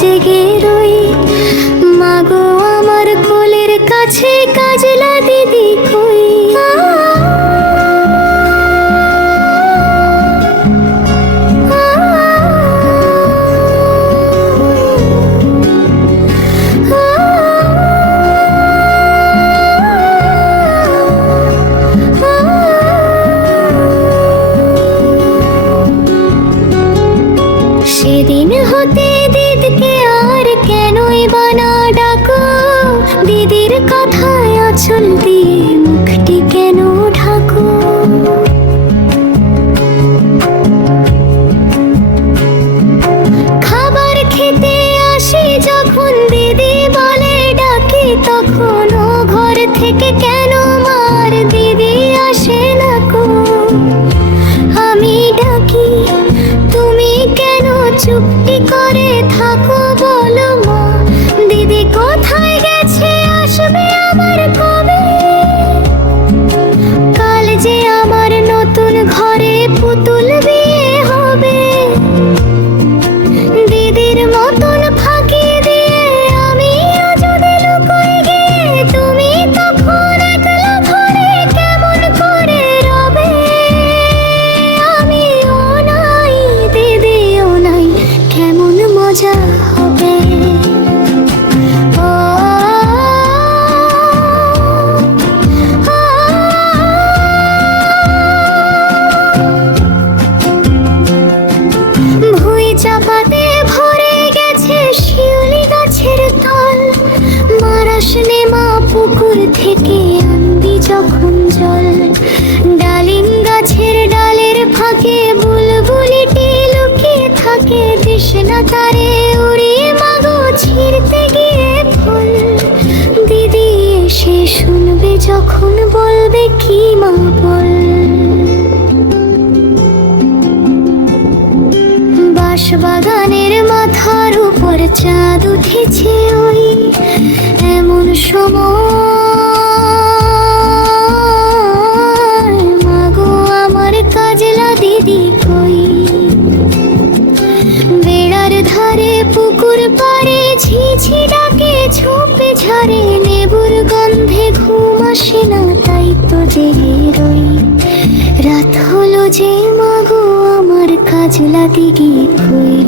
জেগে রই। মাগো আমার কোলের কাছে কাজলা দিদি কই। সেদিন হতে দিদিকে আর কেনই বানা ডাকো, দিদির কথায় আঁচল দিয়ে মুখটি কেন ঢাকো। খাবার খেতে আসি যখন দিদি বলে ডাকি, তখন ও ঘর থেকে কেন মার দিদি আসে না কো। আমি ডাকি তুমি কেন চুপটি করে থাকো বলো মা, দিদি কোথায় গেছে আসবে আমার কবে। কাল যে আমার নতুন ঘরে পুতুল বিয়ে হবে, দিদির মতন ফাঁকি দিয়ে আমি যদি লুকোই গিয়ে, তুমি তখন একলা ঘরে কেমন করে রবে। আমিও নাই দিদিও নাই, কেমন মজা হবে। ভুঁই চাপাতে ভরে গেছে শিউলি গাছের তল, মার আসলে মা পুকুর থেকে আনবি যখন জল। ডালিম গাছের ডালের ফাঁকে বুলবুলিটি লুকিয়ে থাকে, তৃষ্ণা তারে উড়িয়ে মাগো ছিঁড়তে গিয়ে ফুল। দিদি এসে শুনবে যখন বলবে কি মা বল। বাঁশবাগানের মাথার উপর চাঁদ উঠেছে ওই এমন সময়, মাগো আমার কাজলা দিদি কই। বেড়ার ধারে পুকুর পাড়ে ঝিঝি ডাকে ঝোপে ঝাড়ে, লেবুর গন্ধে ঘুম আসে না তাই তো জেগে রই। রাত হলো যে মাগো আমার কাজলা দিদি কই।